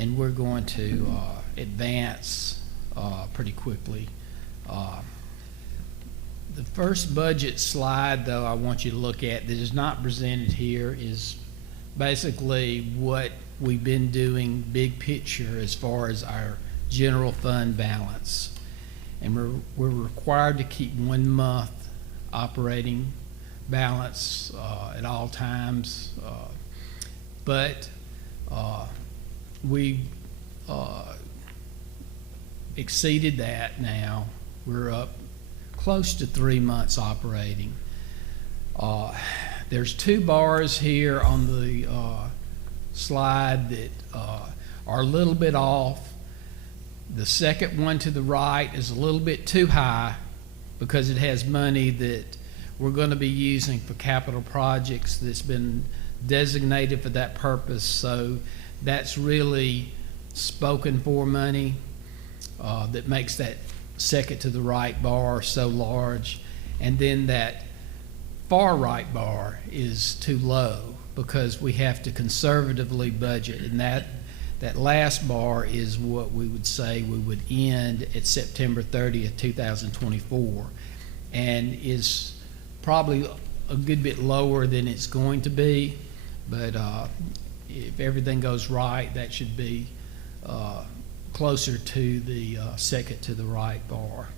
and we're going to advance pretty quickly. The first budget slide, though, I want you to look at that is not presented here is basically what we've been doing big picture as far as our general fund balance. And we're required to keep 1 month operating balance at all times. But we exceeded that now. We're up close to 3 months operating. There's 2 bars here on the slide that are a little bit off. The second one to the right is a little bit too high because it has money that we're going to be using for capital projects that's been designated for that purpose. So that's really spoken for money that makes that second to the right bar so large. And then that far right bar is too low because we have to conservatively budget, and that last bar is what we would say we would end at September 30th, 2024, and is probably a good bit lower than it's going to be, but if everything goes right, that should be closer to the second to the right bar.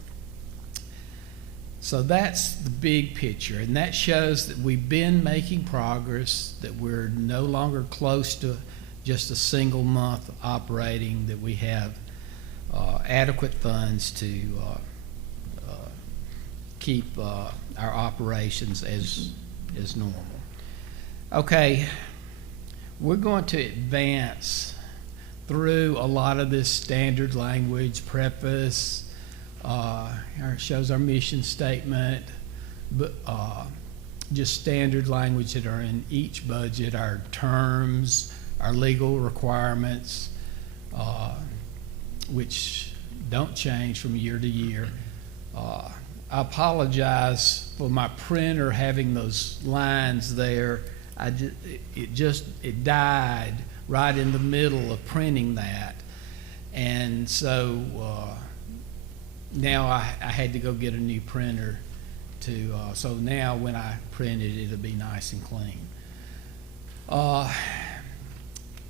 So that's the big picture, and that shows that we've been making progress, that we're no longer close to just a single month operating, that we have adequate funds to keep our operations as normal. Okay, we're going to advance through a lot of this standard language, preface, shows our mission statement, but just standard language that are in each budget, our terms, our legal requirements, which don't change from year to year. I apologize for my printer having those lines there. It died right in the middle of printing that, and so now I had to go get a new printer to so now when I print it, it'll be nice and clean.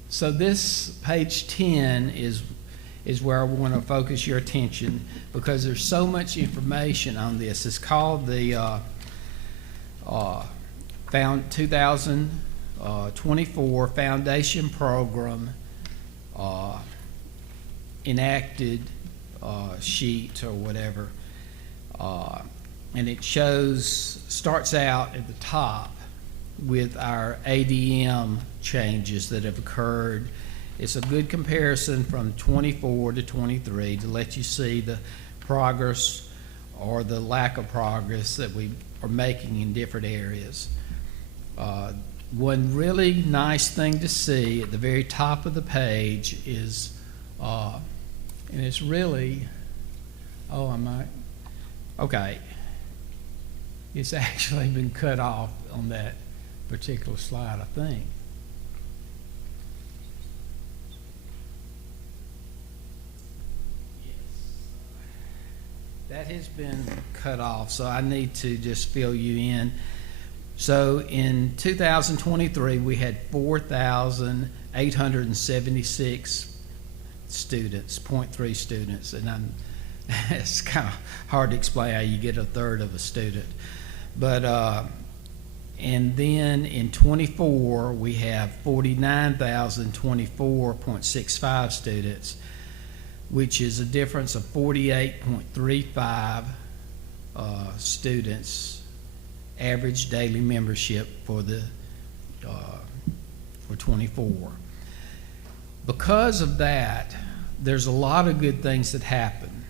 So this page 10 is where I want to focus your attention because there's so much information on this. It's called the 2024 Foundation Program enacted sheet or whatever, and it starts out at the top with our ADM changes that have occurred. It's a good comparison from 24 to 23 to let you see the progress or the lack of progress that we are making in different areas. One really nice thing to see at the very top of the page is, and it's really, it's actually been cut off on that particular slide, I think. That has been cut off, so I need to just fill you in. So in 2023, we had 4,876 students, 0.3 students, and it's kind of hard to explain how you get a third of a student. But and then in 24, we have 49,024.65 students, which is a difference of 48.35 students average daily membership for 24. Because of that, there's a lot of good things that happen.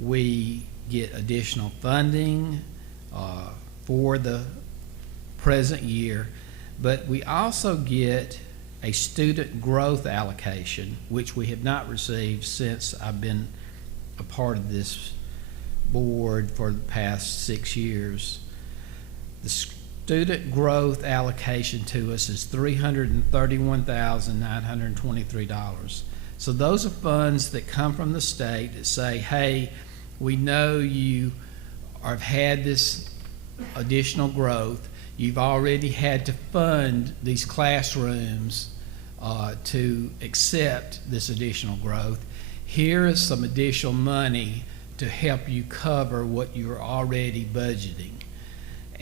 We get additional funding for the present year, but we also get a student growth allocation, which we have not received since I've been a part of this board for the past 6 years. The student growth allocation to us is $331,923. So those are funds that come from the state that say, hey, we know you have had this additional growth. You've already had to fund these classrooms to accept this additional growth. Here is some additional money to help you cover what you're already budgeting.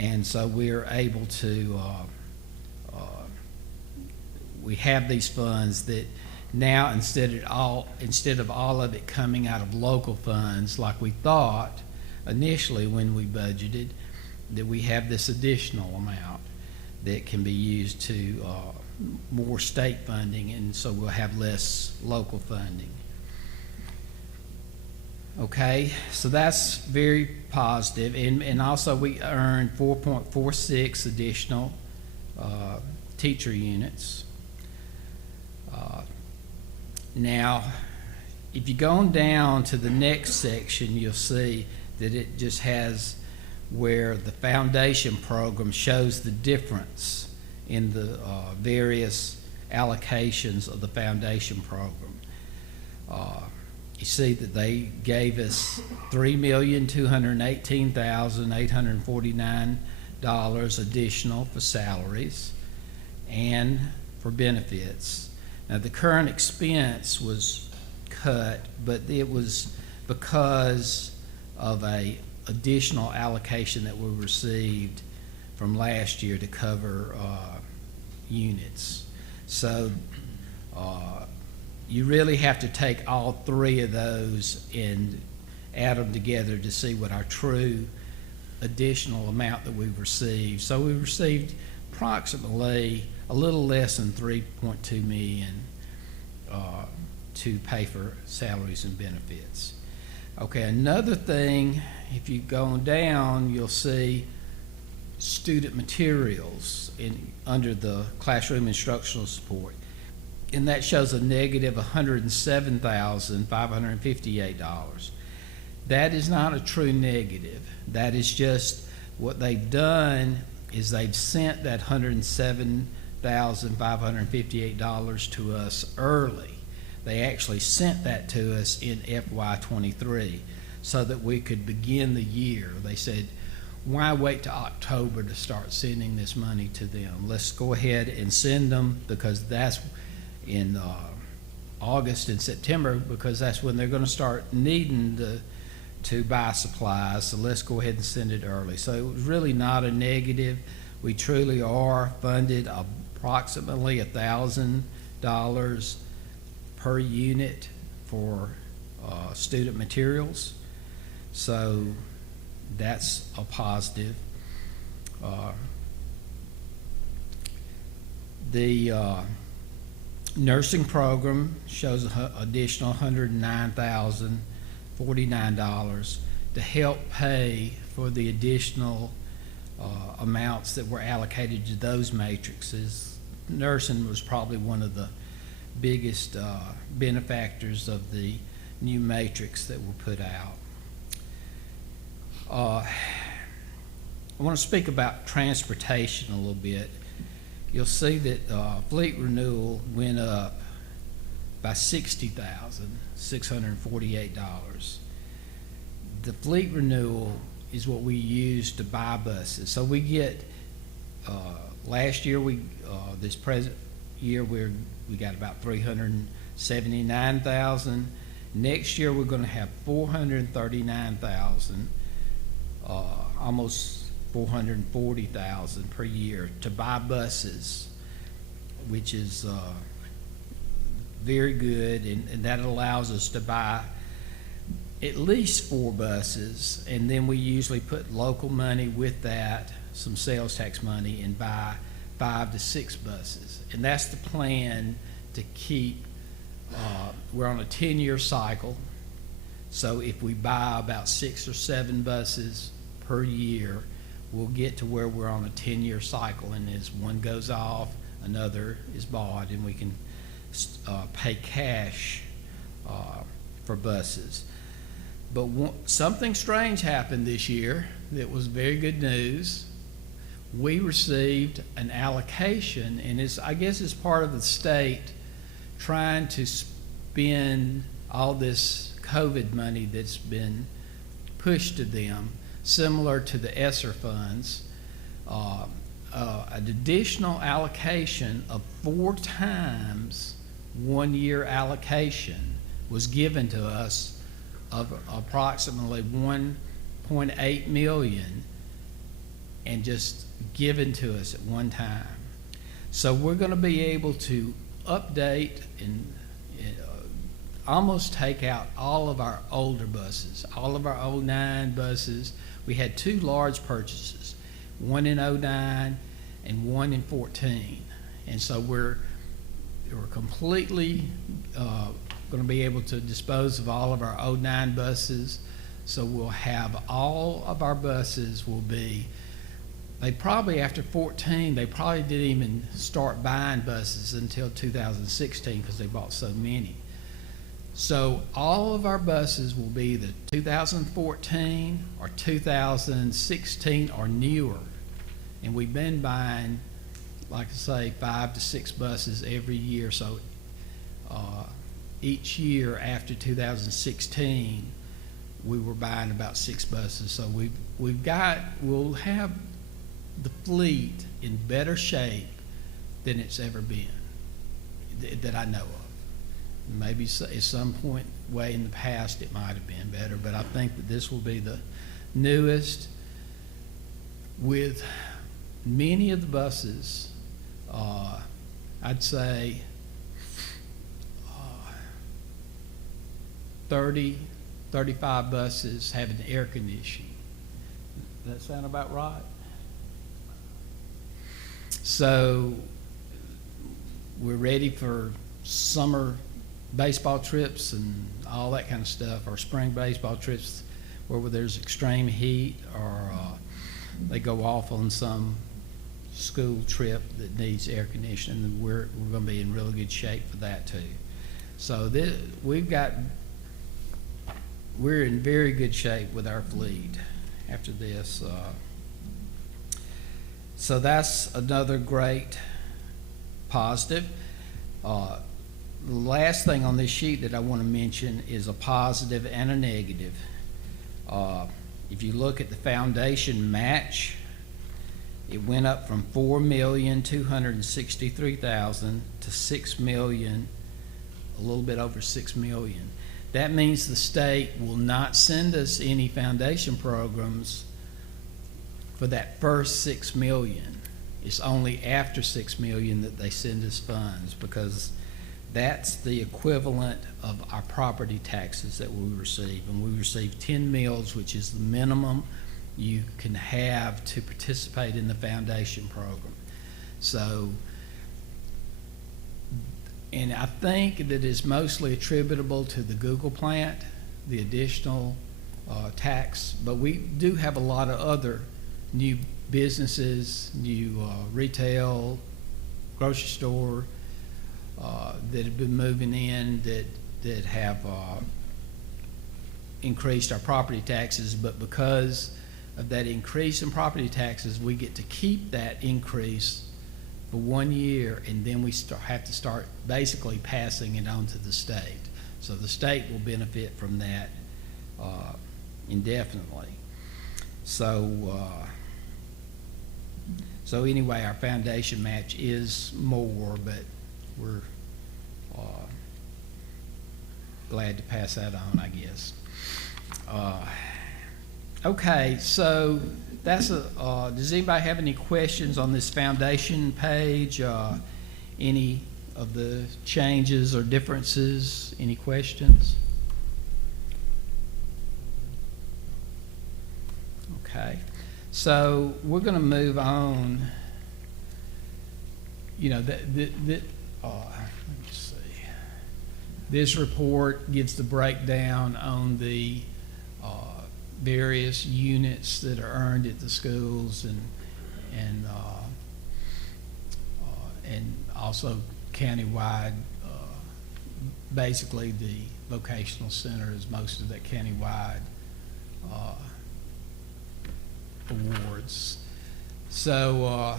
And so we're able to, we have these funds that now instead of all of it coming out of local funds like we thought initially when we budgeted, that we have this additional amount that can be used to more state funding, and so we'll have less local funding. Okay, so that's very positive, and also we earned 4.46 additional teacher units. Now, if you go on down to the next section, you'll see that it just has where the foundation program shows the difference in the various allocations of the foundation program. You see that they gave us $3,218,849 additional for salaries and for benefits. Now, the current expense was cut, but it was because of a additional allocation that we received from last year to cover units. So you really have to take all three of those and add them together to see what our true additional amount that we've received. So we received approximately a little less than $3.2 million to pay for salaries and benefits. Okay, another thing, if you go on down, you'll see student materials under the classroom instructional support. And that shows a negative $107,558. That is not a true negative. That is just what they've done is they've sent that $107,558 to us early. They actually sent that to us in FY23 so that we could begin the year. They said, why wait to October to start sending this money to them? Let's go ahead and send them, because that's in August and September, because that's when they're going to start needing to buy supplies. So let's go ahead and send it early. So it was really not a negative. We truly are funded approximately $1,000 per unit for student materials. So that's a positive. The nursing program shows an additional $109,049 to help pay for the additional amounts that were allocated to those matrices. Nursing was probably one of the biggest benefactors of the new matrix that were put out. I want to speak about transportation a little bit. You'll see that fleet renewal went up by $60,648. The fleet renewal is what we use to buy buses. So we get, last year, this present year, we got about $379,000. Next year, we're going to have $439,000, almost $440,000 per year to buy buses, which is very good, and that allows us to buy at least 4 buses, and then we usually put local money with that, some sales tax money, and buy 5 to 6 buses. And that's the plan to keep, we're on a 10-year cycle, so if we buy about 6 or 7 buses per year, we'll get to where we're on a 10-year cycle, and as one goes off, another is bought, and we can pay cash for buses. But something strange happened this year that was very good news. we received an allocation, and I guess it's part of the state trying to spend all this COVID money that's been pushed to them, similar to the ESSER funds. An additional allocation of 4 times 1 year allocation was given to us of approximately 1.8 million, and just given to us at one time. So we're going to be able to update and almost take out all of our older buses, all of our 09 buses. We had 2 large purchases, one in 09 and one in 14. And so we're completely going to be able to dispose of all of our 09 buses. So we'll have all of our buses will be, they probably after 14, they probably didn't even start buying buses until 2016 because they bought so many. So all of our buses will be the 2014 or 2016 or newer. And we've been buying, like I say, 5 to 6 buses every year. So each year after 2016, we were buying about 6 buses. So we'll have the fleet in better shape than it's ever been, that I know of. Maybe at some point way in the past it might have been better, but I think that this will be the newest, with many of the buses, I'd say 30, 35 buses having air conditioning. Does that sound about right? So we're ready for summer baseball trips and all that kind of stuff, or spring baseball trips where there's extreme heat, or they go off on some school trip that needs air conditioning, and we're going to be in really good shape for that too. So we're in very good shape with our fleet after this. So that's another great positive. The last thing on this sheet that I want to mention is a positive and a negative. If you look at the foundation match, it went up from $4,263,000 to $6 million, a little bit over $6 million. That means the state will not send us any foundation programs for that first $6 million. It's only after $6 million that they send us funds, because that's the equivalent of our property taxes that we receive. And we receive 10 mills, which is the minimum you can have to participate in the foundation program. So, and I think that it's mostly attributable to the Google plant, the additional tax, but we do have a lot of other new businesses, new retail, grocery store, that have been moving in that have increased our property taxes. But because of that increase in property taxes, we get to keep that increase for 1 year, and then we have to start basically passing it on to the state. So the state will benefit from that indefinitely. So anyway, our foundation match is more, but we're glad to pass that on, I guess. Okay, so that's does anybody have any questions on this foundation page? Any of the changes or differences? Any questions? Okay, so we're going to move on. You know, let me see. This report gives the breakdown on the various units that are earned at the schools, and also countywide. Basically, the vocational center is most of that countywide awards. So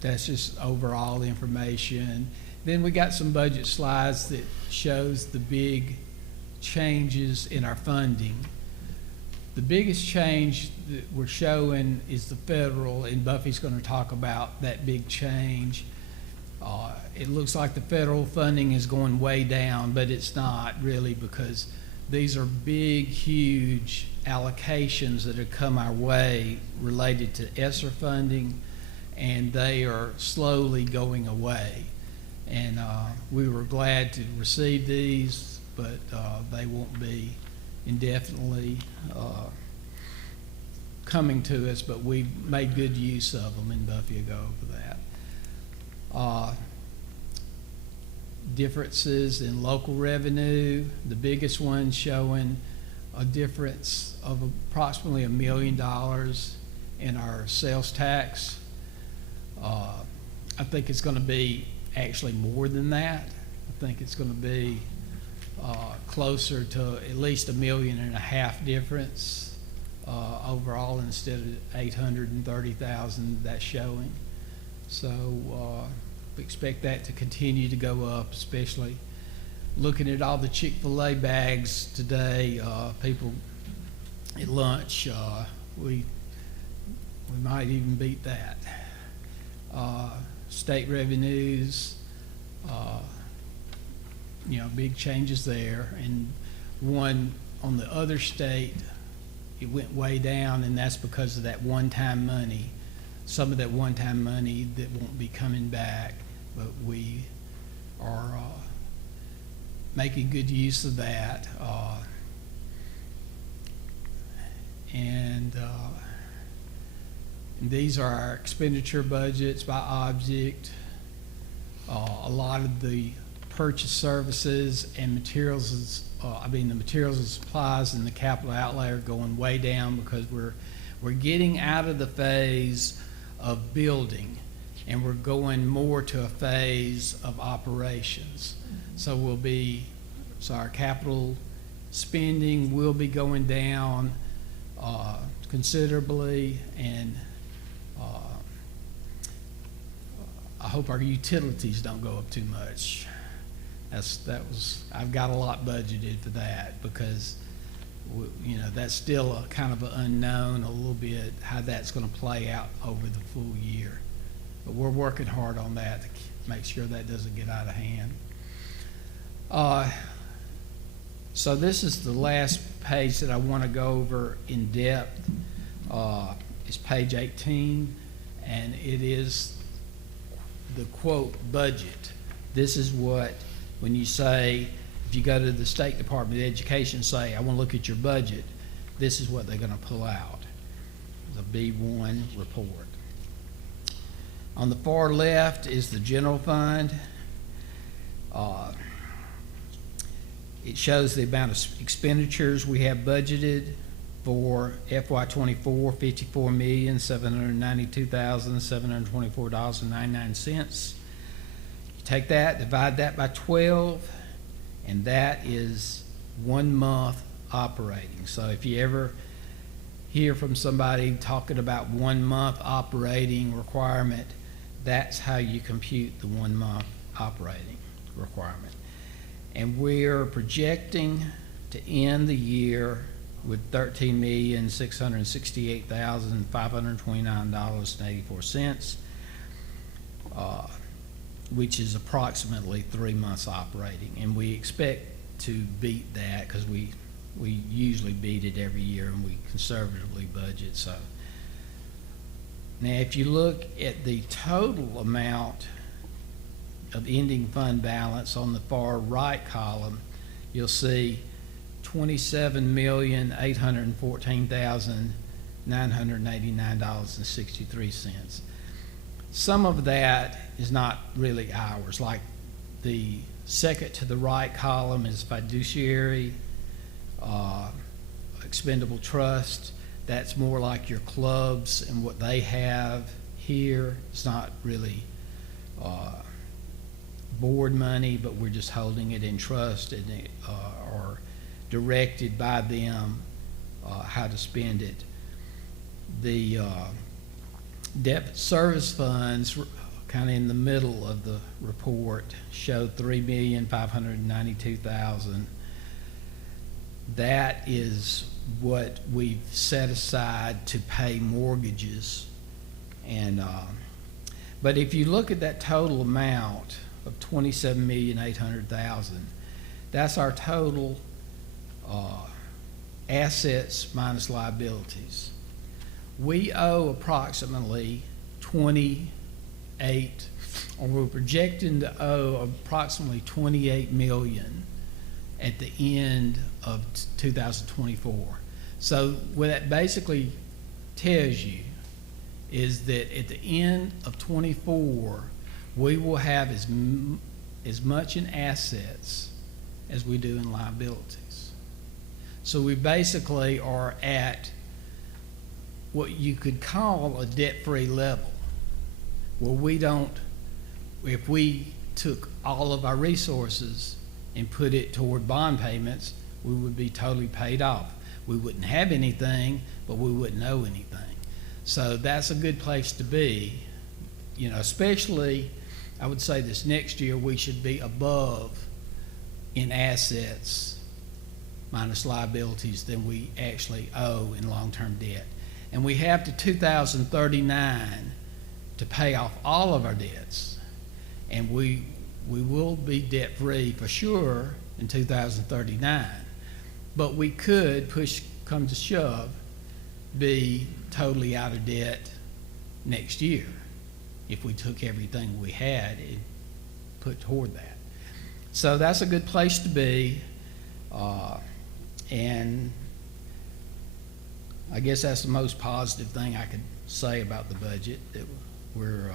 that's just overall information. Then we got some budget slides that shows the big changes in our funding. The biggest change that we're showing is the federal, and Buffy's going to talk about that big change. It looks like the federal funding is going way down, but it's not really, because these are big, huge allocations that have come our way related to ESSER funding, and they are slowly going away. And we were glad to receive these, but they won't be indefinitely coming to us, but we made good use of them, and Buffy will go over that. Differences in local revenue, the biggest one showing a difference of approximately $1 million in our sales tax. I think it's going to be actually more than that. I think it's going to be closer to at least $1.5 million difference overall, instead of $830,000 that's showing. So we expect that to continue to go up, especially looking at all the Chick-fil-A bags today. People at lunch, we might even beat that. State revenues, big changes there. And one on the other state, it went way down, and that's because of that one-time money. Some of that one-time money that won't be coming back, but we are making good use of that. And these are our expenditure budgets by object. A lot of the purchase services and materials, the materials and supplies and the capital outlay are going way down, because we're getting out of the phase of building, and we're going more to a phase of operations. So our capital spending will be going down considerably, and I hope our utilities don't go up too much. I've got a lot budgeted for that, because that's still a kind of an unknown a little bit, how that's going to play out over the full year. But we're working hard on that to make sure that doesn't get out of hand. So this is the last page that I want to go over in depth. It's page 18, and it is the quote budget. This is what, when you say, if you go to the State Department of Education, say, I want to look at your budget, this is what they're going to pull out, the B1 report. On the far left is the general fund. It shows the amount of expenditures we have budgeted for FY24, $54,792,724.99. You take that, divide that by 12, and that is 1 month operating. So if you ever hear from somebody talking about 1 month operating requirement, that's how you compute the 1 month operating requirement. And we're projecting to end the year with $13,668,529.84, which is approximately 3 months operating. And we expect to beat that, because we usually beat it every year, and we conservatively budget. So now if you look at the total amount of ending fund balance on the far right column, you'll see $27,814,989.63. Some of that is not really ours. Like the second to the right column is fiduciary, expendable trust. That's more like your clubs and what they have here. It's not really board money, but we're just holding it in trust, and or directed by them how to spend it. The debt service funds, kind of in the middle of the report, show $3,592,000. That is what we've set aside to pay mortgages. And but if you look at that total amount of $27,800,000, that's our total assets minus liabilities. We owe approximately 28, or we're projecting to owe approximately 28 million at the end of 2024. So what that basically tells you is that at the end of 24, we will have as much in assets as we do in liabilities. So we basically are at what you could call a debt-free level, where we don't, if we took all of our resources and put it toward bond payments, we would be totally paid off. We wouldn't have anything, but we wouldn't owe anything. So that's a good place to be, you know, especially, I would say this next year, we should be above in assets minus liabilities than we actually owe in long-term debt. And we have to 2039 to pay off all of our debts. And we will be debt-free for sure in 2039. But we could, push come to shove, be totally out of debt next year if we took everything we had and put toward that. So that's a good place to be. And I guess that's the most positive thing I could say about the budget, that we're,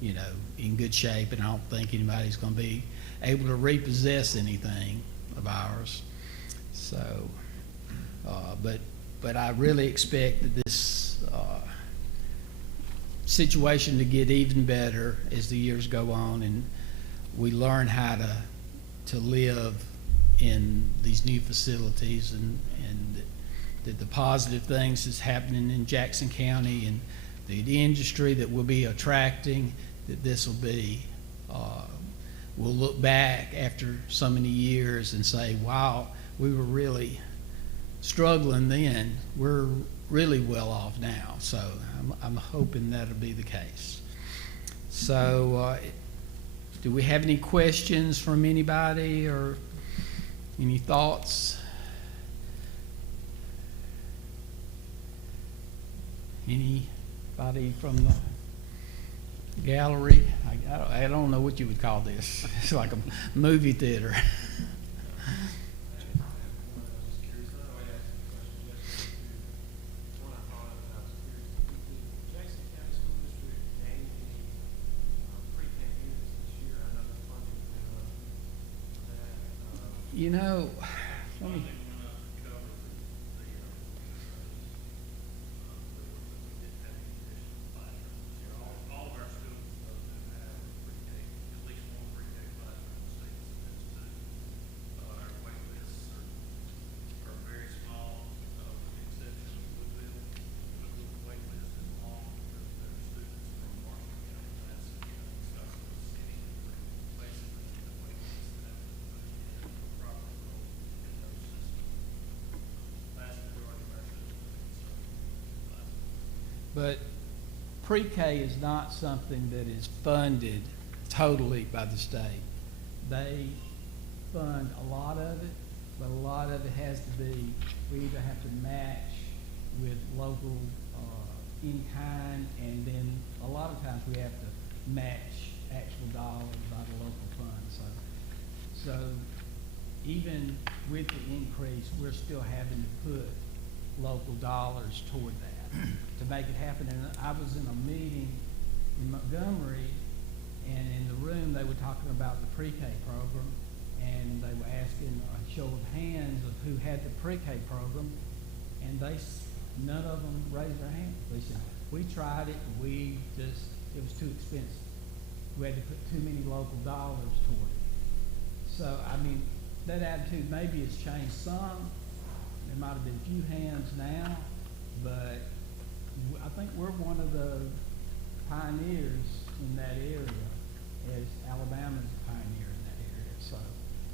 you know, in good shape, and I don't think anybody's going to be able to repossess anything of ours. So, but I really expect that this situation to get even better as the years go on, and we learn how to live in these new facilities, and that the positive things that's happening in Jackson County and the industry that we'll be attracting, that this will be, we'll look back after so many years and say, wow, we were really struggling then. We're really well off now. So I'm hoping that'll be the case. So do we have any questions from anybody or any thoughts? Anybody from the gallery? I don't know what you would call this. It's like a movie theater. You know, let me, but pre-K is not something that is funded totally by the state. They fund a lot of it, but a lot of it has to be, we either have to match with local in-kind, and then a lot of times we have to match actual dollars by the local fund. So even with the increase, we're still having to put local dollars toward that to make it happen. And I was in a meeting in Montgomery, and in the room they were talking about the pre-K program, and they were asking a show of hands of who had the pre-K program, and none of them raised their hand. They said, we tried it, it was too expensive. We had to put too many local dollars toward it. So, I mean, that attitude maybe has changed some. There might have been a few hands now, but I think we're one of the pioneers in that area, as Alabama's a pioneer in that area. So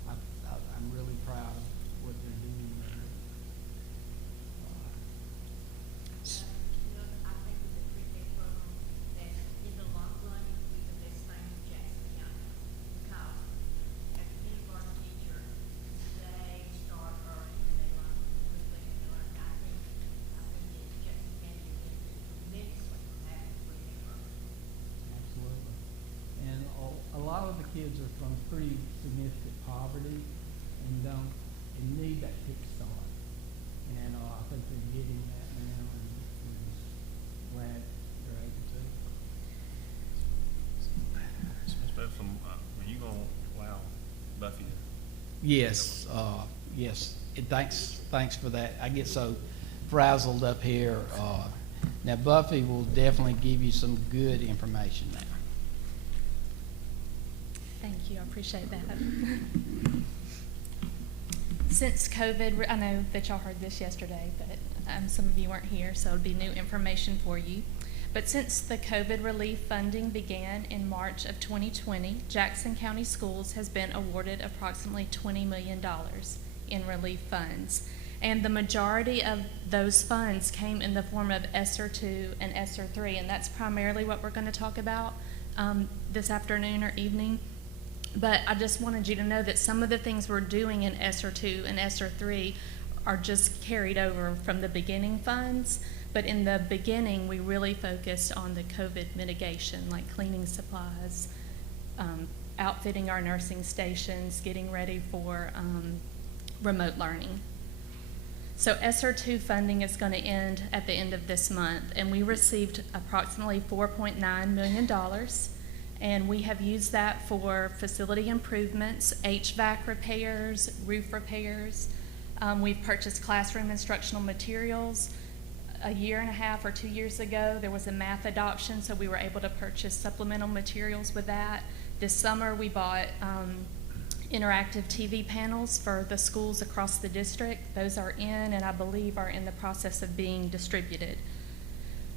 I'm really proud of what they're doing there. I think it's a pretty big program that in the long run will be the best thing for Jackson County. Because as a kindergarten teacher, they start early and they learn quickly and they learn. I think that Jackson County will benefit tremendously from having a pretty big program. Absolutely. And a lot of the kids are from pretty significant poverty and need that kickstart. And I think they're getting that now, and glad they're able to. So Ms. Beverson, are you gonna allow Buffy to? Yes, yes. Thanks for that. I get so frazzled up here. Now Buffy will definitely give you some good information now. Thank you, I appreciate that. Since COVID, I know that y'all heard this yesterday, but some of you weren't here, so it'll be new information for you. But since the COVID relief funding began in March of 2020, Jackson County Schools has been awarded approximately $20 million in relief funds. And the majority of those funds came in the form of ESSER II and ESSER III, and that's primarily what we're going to talk about this afternoon or evening. But I just wanted you to know that some of the things we're doing in ESSER II and ESSER III are just carried over from the beginning funds. But in the beginning, we really focused on the COVID mitigation, like cleaning supplies, outfitting our nursing stations, getting ready for remote learning. So ESSER II funding is going to end at the end of this month, and we received approximately $4.9 million. And we have used that for facility improvements, HVAC repairs, roof repairs. We've purchased classroom instructional materials. A year and a half or 2 years ago, there was a math adoption, so we were able to purchase supplemental materials with that. This summer, we bought interactive TV panels for the schools across the district. Those are in, and I believe are in the process of being distributed.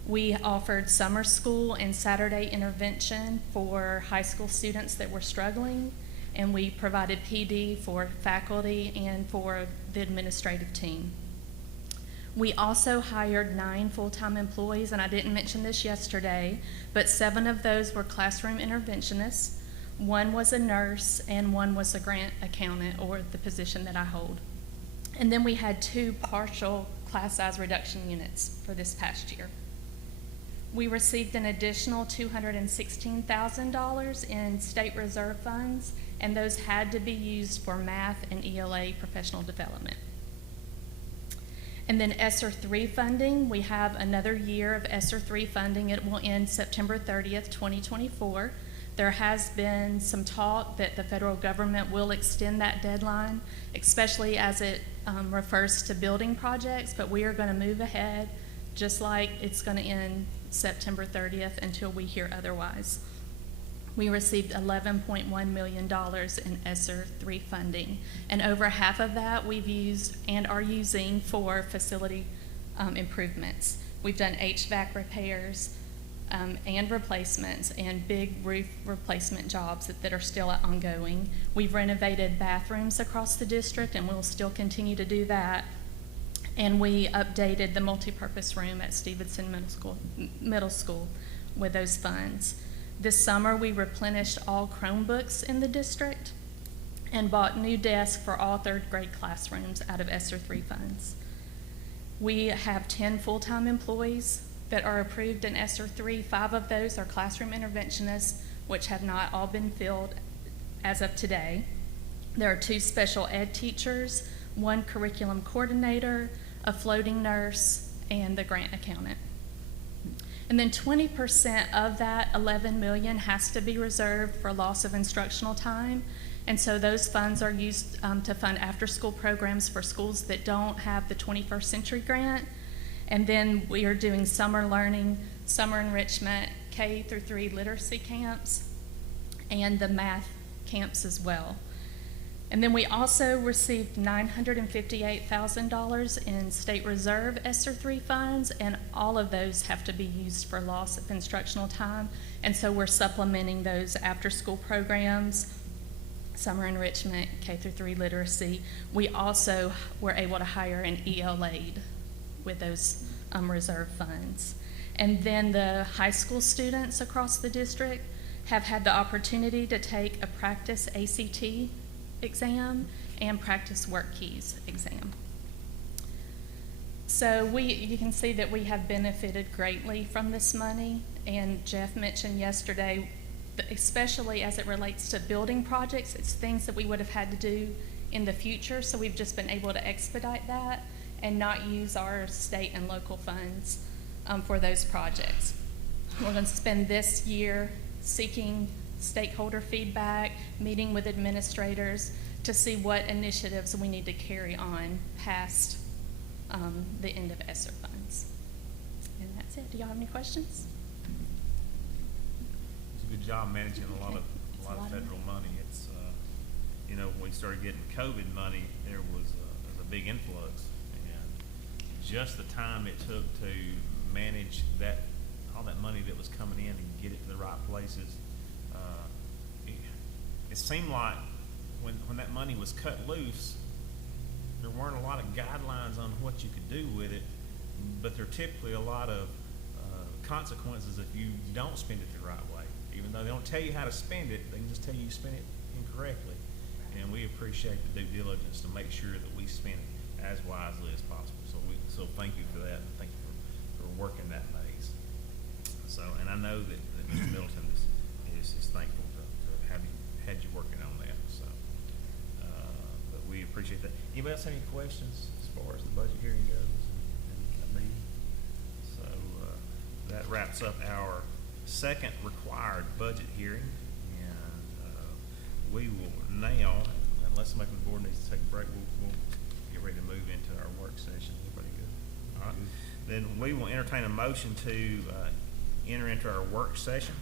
We offered summer school and Saturday intervention for high school students that were struggling, and we provided PD for faculty and for the administrative team. We also hired 9 full-time employees, and I didn't mention this yesterday, but 7 of those were classroom interventionists. 1 was a nurse, and 1 was a grant accountant, or the position that I hold. And then we had 2 partial class size reduction units for this past year. We received an additional $216,000 in state reserve funds, and those had to be used for math and ELA professional development. And then ESSER III funding, we have another year of ESSER III funding. It will end September 30th, 2024. There has been some talk that the federal government will extend that deadline, especially as it refers to building projects, but we are going to move ahead just like it's going to end September 30th until we hear otherwise. We received $11.1 million in ESSER III funding, and over half of that we've used and are using for facility improvements. We've done HVAC repairs and replacements and big roof replacement jobs that are still ongoing. We've renovated bathrooms across the district, and we'll still continue to do that. And we updated the multipurpose room at Stevenson Middle School with those funds. This summer, we replenished all Chromebooks in the district and bought new desks for all 3rd grade classrooms out of ESSER III funds. We have 10 full-time employees that are approved in ESSER III. 5 of those are classroom interventionists, which have not all been filled as of today. There are 2 special ed teachers, 1 curriculum coordinator, a floating nurse, and the grant accountant. And then 20% of that $11 million has to be reserved for loss of instructional time. And so those funds are used to fund after-school programs for schools that don't have the 21st Century Grant. And then we are doing summer learning, summer enrichment, K-3 literacy camps, and the math camps as well. And then we also received $958,000 in state reserve ESSER III funds, and all of those have to be used for loss of instructional time. And so we're supplementing those after-school programs, summer enrichment, K-3 literacy. We also were able to hire an EL aide with those reserve funds. And then the high school students across the district have had the opportunity to take a practice ACT exam and practice work keys exam. So you can see that we have benefited greatly from this money, and Jeff mentioned yesterday, especially as it relates to building projects, it's things that we would have had to do in the future, so we've just been able to expedite that and not use our state and local funds for those projects. We're going to spend this year seeking stakeholder feedback, meeting with administrators to see what initiatives we need to carry on past the end of ESSER funds. And that's it. Do y'all have any questions? It's a good job managing a lot of federal money. It's, you know, when we started getting COVID money, there was a big influx. And just the time it took to manage all that money that was coming in and get it to the right places, it seemed like when that money was cut loose, there weren't a lot of guidelines on what you could do with it, but there are typically a lot of consequences if you don't spend it the right way. Even though they don't tell you how to spend it, they can just tell you spend it incorrectly. And we appreciate the due diligence to make sure that we spend it as wisely as possible. So thank you for that, and thank you for working that maze. So, and I know that Mr. Middleton is thankful to have had you working on that. So, but we appreciate that. Anybody else have any questions as far as the budget hearing goes and that meeting? So that wraps up our second required budget hearing, and we will now, unless somebody from the board needs to take a break, we'll get ready to move into our work session. Everybody good? All right. Then we will entertain a motion to enter into our work session.